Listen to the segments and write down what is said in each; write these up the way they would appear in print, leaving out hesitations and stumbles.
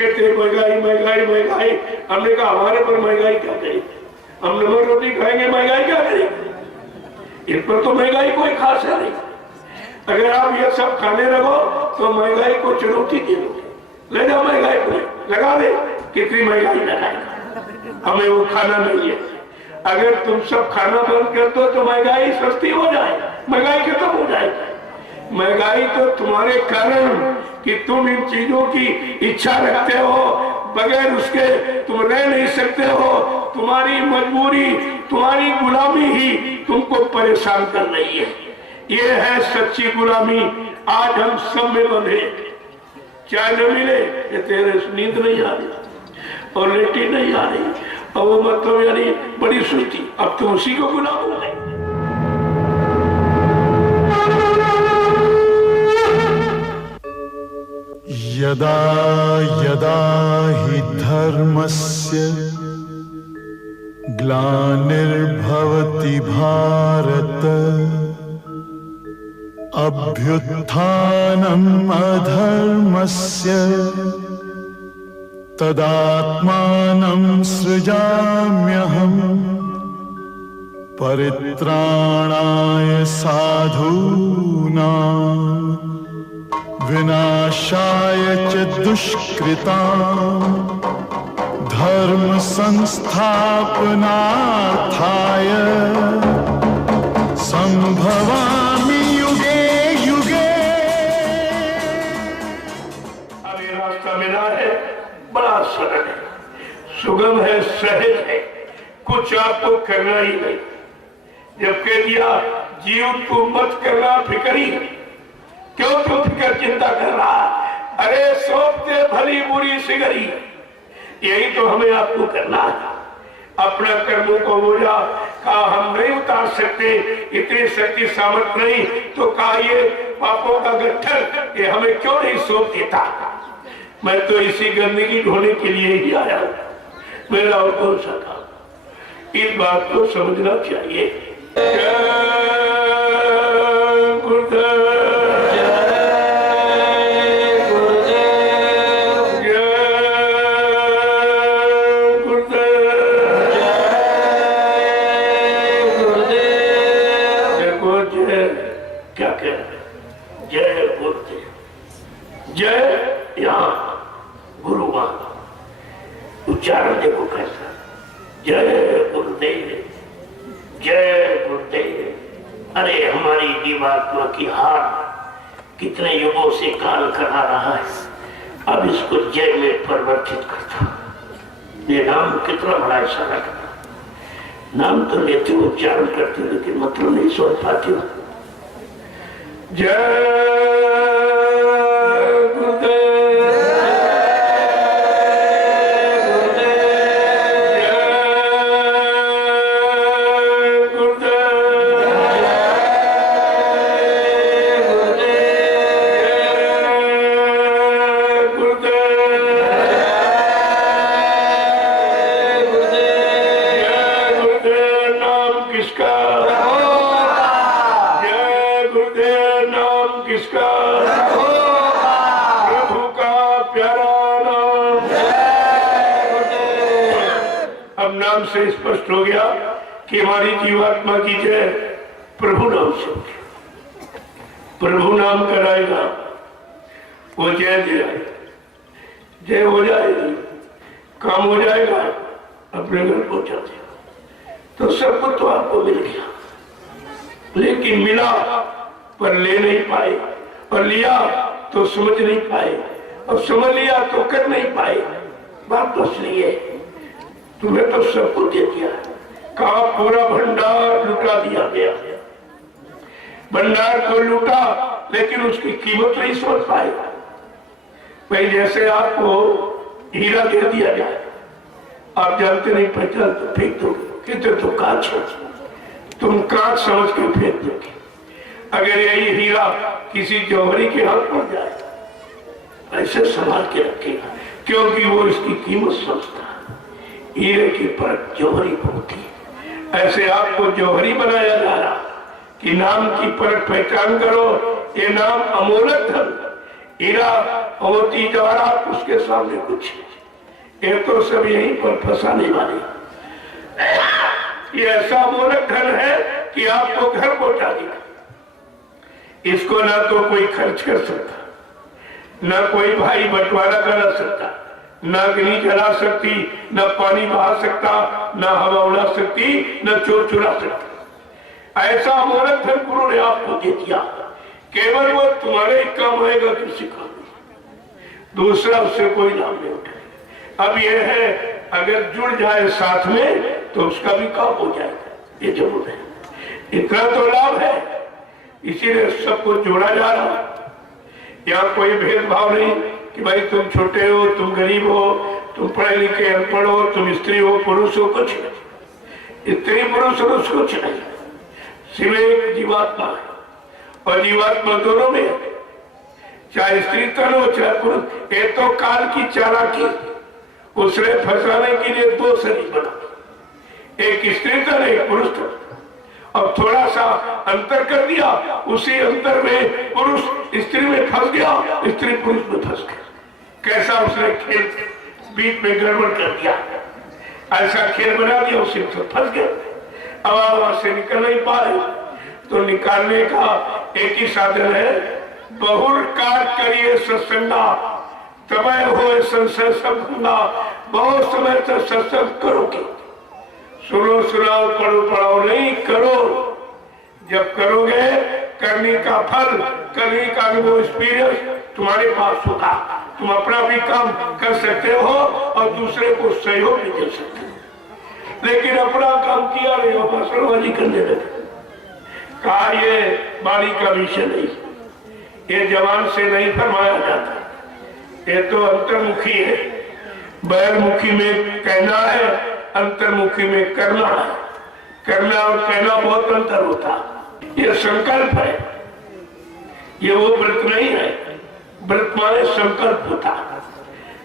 कहते महंगाई महंगाई महंगाई। हमने कहा हमारे पर महंगाई क्या करेगी, हम नमक रोटी खाएंगे, महंगाई क्या करेगी? इन पर तो महंगाई कोई खास है नहीं। अगर आप ये सब खाने लगो तो महंगाई को चुनौती दे दो, ले जाओ महंगाई को लगा दे, कितनी महंगाई लगाएगा, हमें वो खाना नहीं है। अगर तुम सब खाना बंद कर दो तो महंगाई सस्ती हो जाए, महंगाई खत्म हो जाएगी। महंगाई तो तुम्हारे कारण कि तुम इन चीजों की इच्छा रखते हो, बगैर उसके तुम रह नहीं सकते हो। तुम्हारी मजबूरी, तुम्हारी गुलामी ही तुमको परेशान कर रही है। ये है सच्ची गुलामी। आज हम सब में बंधे, चाय न मिले ये तेरे नींद नहीं आ रही और लेटी नहीं आ रही, और वो मतलब यानी बड़ी सुस्ती, अब तो उसी को गुलाम हो गए। यदा यदा हि धर्मस्य ग्लानिर्भवति भारत अभ्युत्थानम् अधर्मस्य तदात्मानं सृजाम्यहम् परित्राणाय साधूनां विनाशाय च दुष्कृतां धर्म संस्थापनार्थाय संभवामि युगे युगे। अब ये रास्ता मिला है, बड़ा सरल है, सुगम है, सहज है, कुछ आपको करना ही नहीं। जब कह दिया जीव तू मत करना फिक्री, क्यों तू फिक्र चिंता कर रहा? अरे सोचते भली बुरी सिगरी, यही तो हमें आपको करना है। अपना कर्मों को बोझा कहा हम नहीं उतार सकते, इतनी शक्ति सामर्थ नहीं, तो कहा ये पापों का गट्ठर ये हमें क्यों नहीं सौंप देता? मैं तो इसी गंदगी ढोने के लिए ही आया हूं, मेरा और कौन सा काम? इस बात को समझना चाहिए। उच्चारण देखो कैसा, जय गुरुदेव, जय गुरुदेव। अरे हमारी जीवात्मा की हार कितने युगों से काल करा रहा है, अब इसको जय में परिवर्तित करता। ये नाम कितना बड़ा इशारा करता। नाम तो लेते हो, उच्चारण करते हो, लेकिन मतलब नहीं सोच पाते हो। जय से स्पष्ट हो गया कि हमारी जीवात्मा की जय प्रभु नाम से, प्रभु नाम कराएगा वो जय जय जय हो जाएगी, काम हो जाएगा, अपने घर पहुंचा देगा। तो सब कुछ तो आपको मिल गया, लेकिन मिला पर ले नहीं पाए, और लिया तो समझ नहीं पाए, और समझ लिया तो कर नहीं पाए। बात तो असली है, तुम्हें तो सब कुछ दे दिया, कहा पूरा भंडार लुटा दिया गया। भंडार को लूटा लेकिन उसकी कीमत नहीं समझ पाए। भाई जैसे आपको हीरा दे दिया जाए, आप जानते नहीं पहचान तो फेंक दोगे, कहते तो कांच है, तुम कांच समझ के फेंक दोगे। अगर यही हीरा किसी जौहरी के हाथ पड़ जाए, ऐसे संभाल के रखेगा, क्योंकि वो इसकी कीमत समझता है। हीरे की परख जौहरी होती है, ऐसे आपको जौहरी बनाया जा रहा कि नाम की परख पहचान करो। ये नाम अमोलक धन, हीरा मोती जवाहरात उसके सामने कुछ नहीं। ये तो सब यहीं पर फंसाने वाले। ये ऐसा मोहक धन है कि आपको घर पहुंचा देगा। इसको ना तो कोई खर्च कर सकता, ना कोई भाई बंटवारा करा सकता, ना अग्नि जला सकती, ना पानी बहा सकता, ना हवा उड़ा सकती, ना चोर चुरा सकता। ऐसा मोहक धन गुरु ने आपको दे दिया, केवल वो तुम्हारे काम आएगा, किसी काम नहीं। दूसरा उससे कोई लाभ नहीं उठाएगा। अब यह है, अगर जुड़ जाए साथ में तो उसका भी काम हो जाएगा, ये जरूर है। इतना तो लाभ है, इसीलिए सबको जोड़ा जा रहा है। यहाँ कोई भेदभाव नहीं कि भाई तुम छोटे हो, तुम गरीब हो, तुम पढ़े लिखे अनपढ़ हो, तुम स्त्री हो पुरुष हो, कुछ नहीं। स्त्री पुरुष कुछ नहीं, सिर्फ एक जीवात्मा है। और जीवात्मा दोनों में, चाहे स्त्री तन हो चाहे पुरुष। ये तो काल की चालाकी, उसने फंसाने के लिए दो शरीर बना, एक स्त्री तन एक पुरुष तन, और थोड़ा सा अंतर कर दिया। उसी अंतर में पुरुष स्त्री में फंस गया, स्त्री पुरुष में फंस गया। कैसा उसने खेल बीच में गड़बड़ कर दिया, ऐसा खेल बना दिया, उसी में फंस गया। अब वहां से निकल नहीं पा रहे, तो निकालने का एक ही साधन है, बहुर कार करिए सत्संगा, तबय हो संशय संगा। बहुत समय तक सत्संग करोगे, सुनो सुनाओ पढ़ो पढ़ाओ नहीं, करो। जब करोगे, करने का फल, करने का अनुभव, एक्सपीरियंस तुम्हारे पास होगा। तुम अपना भी काम कर सकते हो और दूसरे को सहयोग भी दे सकते हो। लेकिन अपना काम किया नहीं हो, भाषणबाजी करने लगे। कहा ये बाणी का विषय नहीं, ये जवान से नहीं फरमाया जाता, ये तो अंतर्मुखी है। बहिर्मुखी में कहना है, अंतर्मुखी में करना है। करना और कहना बहुत अंतर होता। ये संकल्प है, ये वो व्रत नहीं है। व्रत माने संकल्प होता,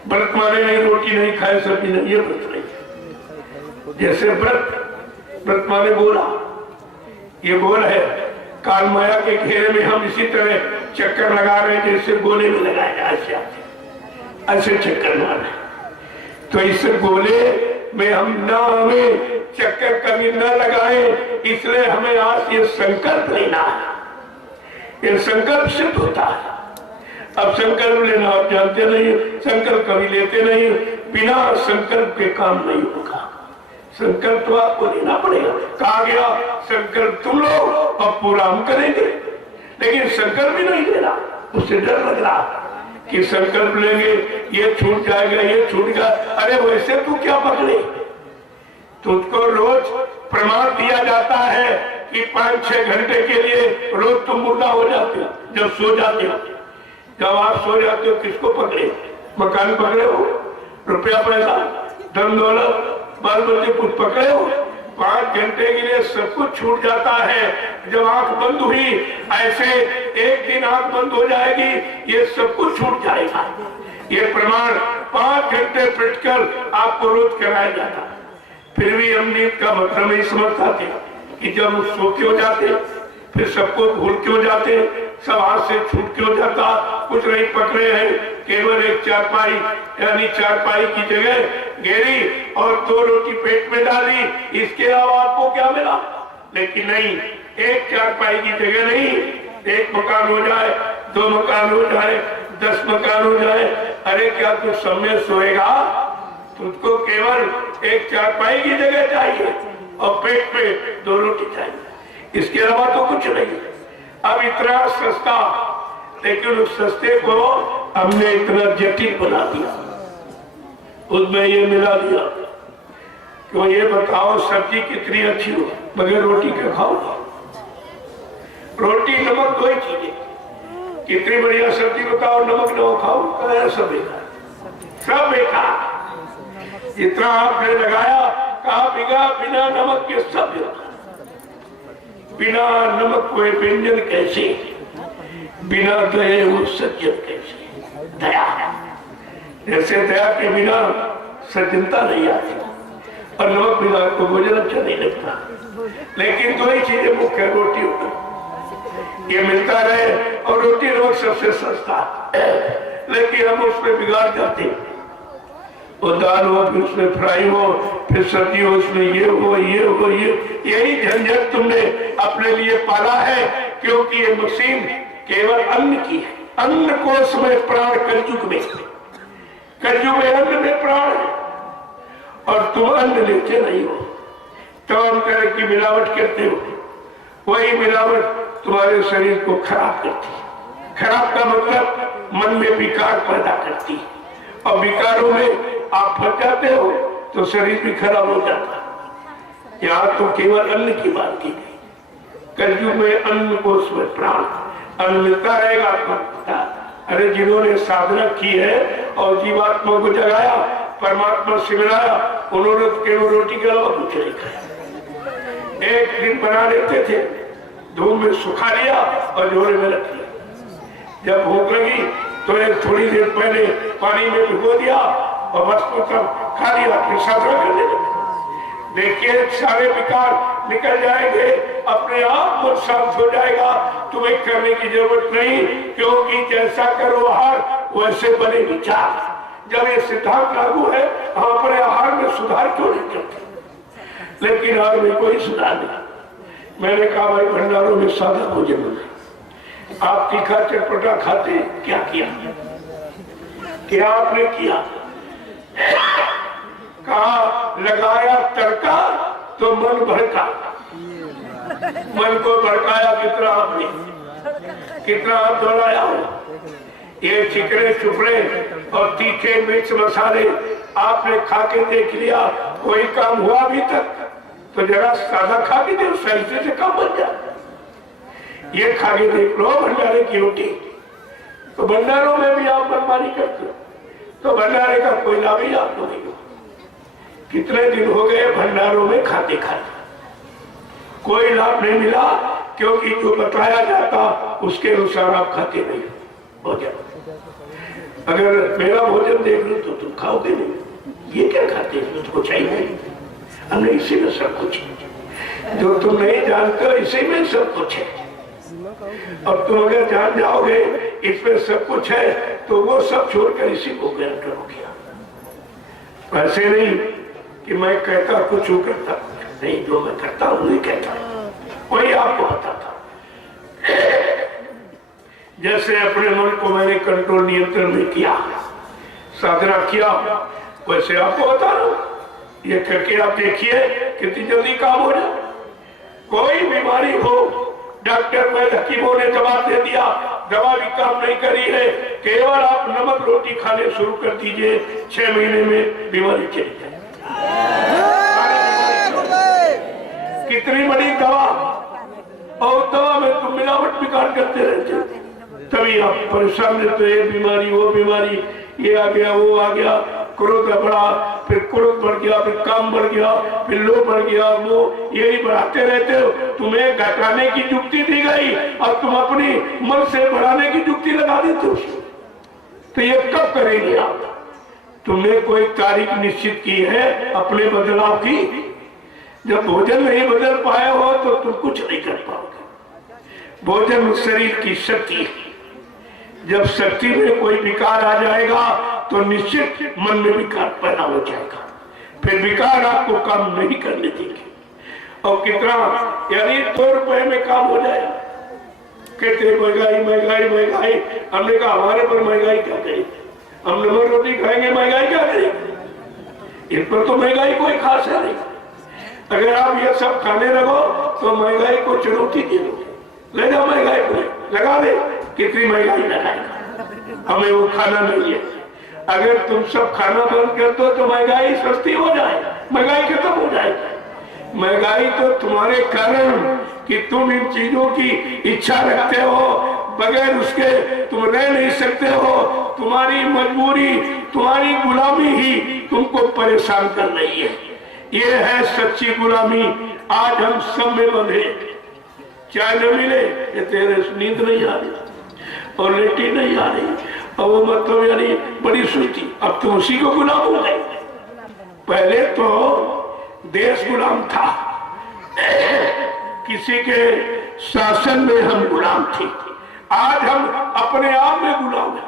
व्रत माने नहीं रोटी नहीं खाए सब्जी नहीं, ये व्रत नहीं। जैसे व्रत माने गोला, ये गोल है। काल माया के घेरे में हम इसी तरह चक्कर लगा रहे हैं, जैसे गोले में लगाया, ऐसे चक्कर मारे। तो इस गोले में हम ना, हमें चक्कर कभी न लगाए, इसलिए हमें आज ये संकल्प लेना है। ये संकल्प सिद्ध होता है। अब संकल्प लेना आप जानते नहीं, संकल्प कभी लेते नहीं। बिना संकल्प के काम नहीं होगा। संकल्प तो आपको लेना पड़ेगा। कहा गया संकल्प तुम लो और पूरा हम करेंगे, लेकिन संकल्प भी नहीं लेना। उससे डर लग रहा कि संकल्प लेंगे ये छूट जाएगा, ये छूट गया। अरे वैसे तू क्या पकड़े? तुझको रोज प्रमाण दिया जाता है कि 5-6 घंटे के लिए रोज तुम मुर्दा हो जाते हो। जब सो जाते हो, जब आप सो जाते हो, किसको पकड़े? मकान पकड़े हो, रुपया पैसा, धन दौलत, बाल बच्चे कुछ पकड़े हो? 5 घंटे के लिए सब कुछ छूट जाता है। जब आंख बंद हुई, ऐसे एक दिन आंख बंद हो जाएगी, ये सब कुछ छूट जाएगा। ये प्रमाण 5 घंटे प्रैक्टिकल आपको रोज कराया जाता है। फिर भी हम नींद का मतलब नहीं समझ पाते कि जब सो क्यों जाते, फिर सबको भूल क्यों जाते, सब हाथ से छूट क्यों जाता। कुछ नहीं पकड़े हैं, केवल एक चारपाई, यानी चारपाई की जगह घेरी और 2 रोटी पेट में डाली, इसके अलावा आपको क्या मिला? लेकिन नहीं, एक चारपाई की जगह नहीं, एक मकान हो जाए, 2 मकान हो जाए, 10 मकान हो जाए। अरे क्या तू सब में सोएगा? तुझको केवल एक चारपाई की जगह चाहिए और पेट पे 2 रोटी चाहिए, इसके अलावा तो कुछ नहीं। अब इतना सस्ता, लेकिन उस सस्ते को हमने इतना जटिल बना दिया, उसमें ये मिला दिया। क्यों? ये बताओ सब्जी कितनी अच्छी हो, बगैर रोटी के खाओ। रोटी नमक 2 ही चीजें, कितनी बढ़िया सब्जी बताओ, नमक न खाओ, सब बेकार, सब बेकार। जितना आपने लगाया, कहा बिना नमक के सब बेकार। बिना नमक कोई व्यंजन कैसे, बिना दया वो सज्जन कैसे। दया, जैसे दया के बिना सज्जनता नहीं आती, और नमक बिना आपको भोजन अच्छा नहीं लगता। लेकिन 2 ही चीजें मुख्य, रोटी ये मिलता रहे और रोटी रोज सबसे सस्ता, लेकिन हम उसमें बिगाड़ जाते हैं। वो दाल हो, फिर उसमें फ्राई हो, फिर सब्जी हो, उसमें ये हो, यही झंझट तुमने अपने लिए पाला है, क्योंकि ये मशीन केवल अन्न की है। अन्न कोश में प्राण, कलयुग में अन्न में प्राण है, और तुम अन्न लेते नहीं हो, तमाम तरह की मिलावट करते हो। वही मिलावट तुम्हारे शरीर को खराब करती है। खराब का मतलब मन में विकार पैदा करती है, और विकारों में आप फंस जाते हो तो शरीर भी खराब हो जाता है। यहाँ तो केवल अन्न की बात की गई। कलयुग में अन्न कोश में प्राण, अन्न मिलता रहेगा आपको। अरे जिन्होंने साधना की है और जीवात्मा को जगाया, परमात्मा से मिलाया, उन्होंने केवल रोटी के अलावा कुछ नहीं खाया। एक दिन बना लेते थे, धूप में सुखा लिया और झोले में रख लिया। जब भूख लगी तो एक थोड़ी देर पहले पानी में भिगो दिया और बस को खा लिया, फिर साधना करने लगे। देखिए सारे विकार निकल जाएंगे, अपने आप मन शांत हो जाएगा। तुम्हें करने की जरूरत नहीं, क्योंकि जैसा करो आहार वैसे बने विचार। जब ये सिद्धांत लागू है, हम अपने आहार में सुधार क्यों नहीं करते? लेकिन आहार में कोई सुधार नहीं। मैंने कहा भाई भंडारों में सादा भोजन होगा, आप तीखा चटपटा खाते, क्या किया? क्या आपने किया? कहा लगाया तड़का तो मन भड़का। मन को भड़काया कितना आपने, कितना आप दौड़ाया हो। ये चिकने चुपड़े और तीखे मिर्च मसाले आपने खा के देख लिया, कोई काम हुआ अभी तक? तो जरा सादा खा के दे, सही से काम बन जाए। ये खा के देख लो भंडारे की रोटी। तो भंडारों में भी आप मनमानी करते हो, तो भंडारे का कोई लाभ ही आपको नहीं हो। कितने दिन हो गए भंडारों में खाते खाते, कोई लाभ नहीं मिला, क्योंकि जो बताया जाता उसके अनुसार आप खाते नहीं भोजन। अगर मेरा भोजन देख लो तो तुम खाओगे नहीं। ये क्या खाते हैं? तुमको चाहिए, हमने इसी में सब कुछ, जो तुम नहीं जानते हो इसी में सब कुछ है। और तुम अगर जान जाओगे इसमें सब कुछ है, तो वो सब छोड़कर इसी को ग्रहण करोगे। ऐसे नहीं कि मैं कहता कुछ हूँ करता कुछ नहीं, जो मैं करता हूँ वही कहता हूँ, वही आपको बताता। जैसे अपने मन को मैंने कंट्रोल नियंत्रण में किया, साधना किया, वैसे आपको बता रहा हूँ। ये करके आप देखिए कितनी जल्दी काम हो जाए। कोई बीमारी हो, डॉक्टर वैद हकीमों ने दवा दे दिया, दवा भी काम नहीं करी है, केवल आप नमक रोटी खाने शुरू कर दीजिए, 6 महीने में बीमारी चली जाए। कितनी बड़ी दवा, और दवा में तुम मिलावट बिगाड़ करते रहते हो, तभी आप परेशान रहते हो। ये बीमारी, वो बीमारी, ये आ गया, वो आ गया, क्रोध बढ़ा, फिर क्रोध बढ़ गया, फिर काम बढ़ गया, फिर लोभ बढ़ गया, वो यही बढ़ाते रहते हो। तुम्हें घटाने की युक्ति दी गई और तुम अपनी मन से बढ़ाने की युक्ति लगा देते हो। तो ये कब करेंगे आप? तुमने कोई तारीख निश्चित की है अपने बदलाव की? जब भोजन नहीं बदल पाए हो तो तुम कुछ नहीं कर पाओगे। भोजन शरीर की शक्ति है। जब शक्ति में कोई विकार आ जाएगा तो निश्चित मन में विकार पैदा हो जाएगा, फिर विकार आपको काम नहीं करने देंगे। और कितना, यानी 2 रुपए में काम हो जाएगा। कहते महंगाई महंगाई महंगाई, हमने कहा हमारे पर महंगाई क्या करेगी? हम नमक रोटी खाएंगे, महंगाई क्या करेगी? इन पर तो महंगाई कोई खास है नहीं। अगर आप ये सब खाने लगो तो महंगाई को चुनौती दे दो, ले जाओ महंगाई को, लगा दे। कितनी महंगाई लगाएगा, हमें वो खाना नहीं है। अगर तुम सब खाना बंद कर दो तो महंगाई सस्ती हो जाए, महंगाई खत्म हो जाएगी। महंगाई तो तुम्हारे कारण कि तुम इन चीजों की इच्छा रखते हो, बगैर उसके तुम रह नहीं सकते हो। तुम्हारी मजबूरी, तुम्हारी गुलामी ही तुमको परेशान कर रही है। ये है सच्ची गुलामी। आज हम सब में बंधे, चाय न मिले ये तेरे नींद नहीं आ रही और लेटी नहीं आ रही, और वो मतलब यानी बड़ी सुस्ती। अब तो उसी को गुलाम हो गए। पहले तो देश गुलाम था, किसी के शासन में हम गुलाम थे, आज हम अपने आप में गुलाम हैं।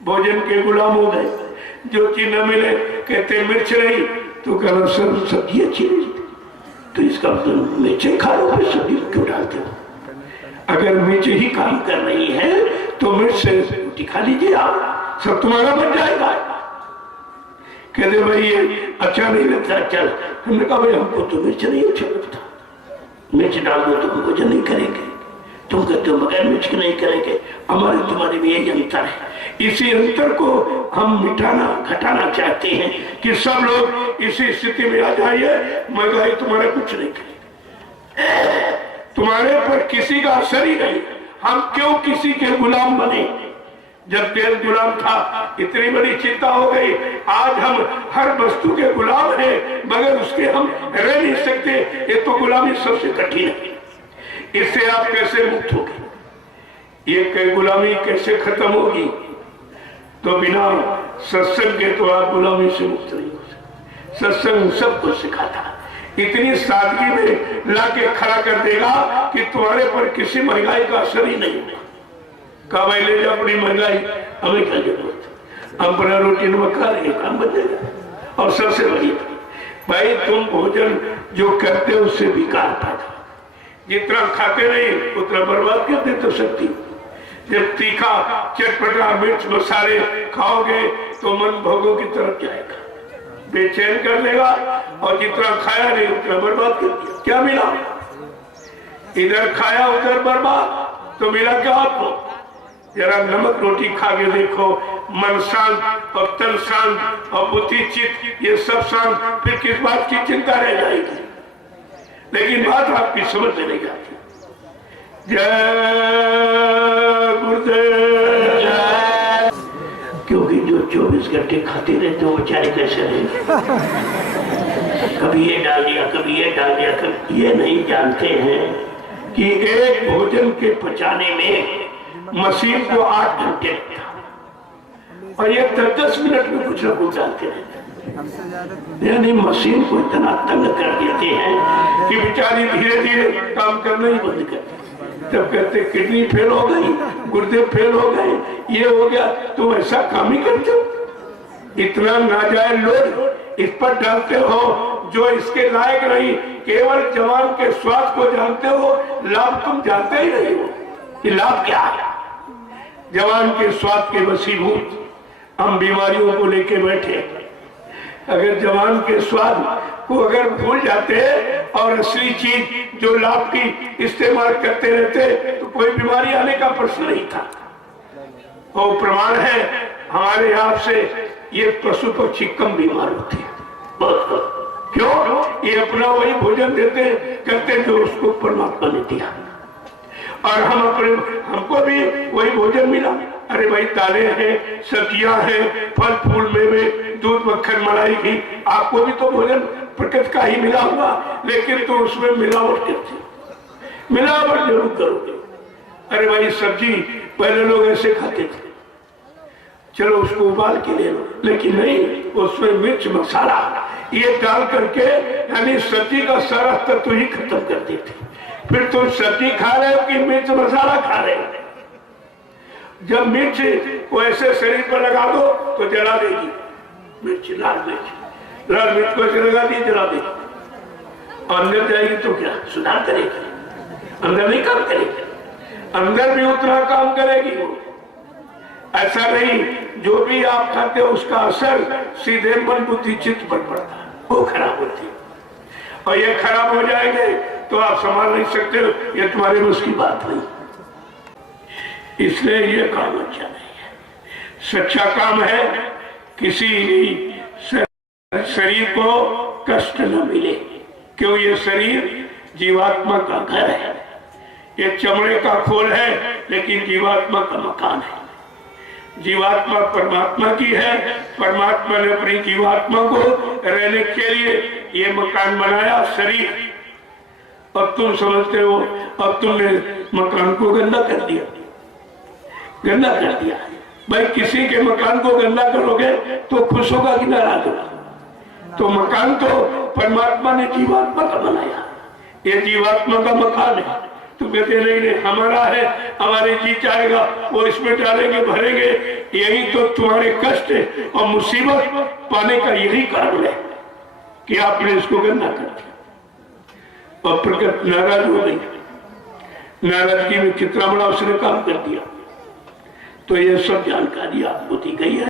भोजन के गुलाम हो गए। जो चीज न मिले कहते मिर्च नहीं, तो कल सब्जी अच्छी नहीं, तो इसका मतलब मिर्च खा लो, फिर सब्जी क्यों डालते हो? अगर मिर्च ही काम कर रही है तो मिर्च से रोटी खा लीजिए, आप सब तुम्हारा बन जाएगा। कहते भाई ये अच्छा नहीं लगता, चल। हमने कहा भाई हमको तो मिर्च नहीं अच्छा लगता, मिर्च डाल दो तो हम भोजन नहीं करेंगे। तुम कहते हो बगैर मिर्च के नहीं करेंगे। हमारे तुम्हारे में यही अंतर है। इसी अंतर को हम मिटाना घटाना चाहते हैं कि सब लोग इसी स्थिति में आ जाइए, महंगाई तुम्हारा कुछ नहीं करेगी, तुम्हारे पर किसी का असर ही नहीं। हम क्यों किसी के गुलाम बने? जब देश गुलाम था इतनी बड़ी चिंता हो गई। आज हम हर वस्तु के गुलाम हैं, मगर उसके हम रह नहीं सकते। ये तो गुलामी सबसे कठिन है। इससे आप कैसे मुक्त होगे? ये गुलामी कैसे खत्म होगी? तो बिना सत्संग के तो आप गुलामी से मुक्त नहीं हो सकते। सत्संग सबको सिखाता, इतनी सादगी में लाके खड़ा कर देगा कि तुम्हारे पर किसी महंगाई का असर ही नहीं होगा। कहा भाई ले जाओ अपनी महंगाई, हमें क्या जरूरत, हम अपना रोटी नमक खा रहे, काम बन जाएगा। और सबसे बड़ी भाई तुम भोजन जो करते हो उससे विकार पैदा, जितना खाते नहीं उतना बर्बाद कर देते शक्ति। जब तीखा चटपटा मिर्च मसाले खाओगे तो मन भोगों की तरफ जाएगा, बेचैन कर देगा, और जितना खाया नहीं उतना बर्बाद कर दिया। क्या मिला? इधर खाया उधर बर्बाद, तो मिला क्या आपको? जरा नमक रोटी खा के देखो, मन शांत और तन शांत और बुद्धि चित्त ये सब शांत, फिर किस बात की चिंता रह जाएगी? लेकिन बात आपकी समझ में नहीं आती। जय गुरुदेव। क्योंकि जो 24 घंटे खाते रहते हो बेचारे कैसे रहे? कभी ये डाल दिया, कभी ये डाल दिया, कभी ये नहीं जानते हैं कि एक भोजन के पचाने में मशीन को 8 घंटे लगता, और ये 10 मिनट में कुछ न कुछ डालते रहते। यानी मशीन को इतना तंग कर देते हैं कि बेचारी धीरे धीरे काम करना ही बंद कर। तब कहते किडनी फेल हो गई, गुर्दे फेल हो गए, ये हो गया, तुम ऐसा काम ही करते हो? इतना नाजायज लोड इस पर डालते हो जो इसके लायक नहीं। केवल जवान के स्वास्थ्य को जानते हो, लाभ तुम जानते ही नहीं हो कि लाभ क्या है। जवान के स्वास्थ्य के वशीभूत हम बीमारियों को लेके बैठे। अगर जवान के स्वाद को अगर भूल जाते और असली चीज जो लाभ की इस्तेमाल करते रहते तो कोई बीमारी आने का प्रश्न नहीं था। और प्रमाण है हमारे यहाँ से ये पशु पक्षी कम बीमार होते हैं। बहुत क्यों? ये अपना वही भोजन देते करते जो उसको परमात्मा ने दिया, और हमको भी वही भोजन मिला। अरे भाई दालें हैं, सब्जियां हैं, फल फूल मेवे, दूध मक्खन मलाई घी, आपको भी तो भोजन प्रकृति का ही मिला हुआ, लेकिन तो उसमें मिलावट करते, मिलावट जरूर करोगे। अरे भाई सब्जी पहले लोग ऐसे खाते थे, चलो उसको उबाल के ले लो, लेकिन नहीं, उसमें मिर्च मसाला ये डाल करके यानी सब्जी का सारा तत्व ही खत्म कर देते। फिर तुम सब्जी खा रहे हो कि मिर्च मसाला खा रहे हो? जब मिर्च को ऐसे शरीर पर लगा दो तो जला देगी मिर्च, लाल मिर्च को ऐसे लगा दी जला देगी, और अंदर जाएगी तो क्या सुधार करेगी? अंदर नहीं काम करेगी, अंदर भी उतना काम करेगी वो। ऐसा नहीं, जो भी आप खाते हो उसका असर सीधे मन बुद्धि चित्त पर पड़ता है, वो खराब होती है। और ये खराब हो जाएंगे तो आप संभाल नहीं सकते हो, ये तुम्हारे बस की बात नहीं। इसलिए ये काम अच्छा नहीं है। सच्चा काम है किसी शरीर को कष्ट न मिले, क्यों? ये शरीर जीवात्मा का घर है, ये चमड़े का खोल है, लेकिन जीवात्मा का मकान है। जीवात्मा परमात्मा की है, परमात्मा ने अपनी जीवात्मा को रहने के लिए ये मकान बनाया शरीर, और तुम समझते हो अब तुमने मकान को गंदा कर दिया, गंदा कर दिया। भाई किसी के मकान को गंदा करोगे तो खुश होगा कि नाराज होगा? तो मकान तो परमात्मा ने जीवात्मा का बनाया, ये जीवात्मा का मकान है, तो कहते नहीं नहीं हमारा है, हमारे जी चाहेगा वो इसमें डालेंगे भरेंगे। यही तो तुम्हारे कष्ट और मुसीबत पाने का यही कारण है कि आपने इसको गंदा कर दिया। और प्रकृत नाराज हो गई, नाराजगी में कितना बड़ा उसने काम कर दिया। तो ये सब जानकारी आपको दी गई है।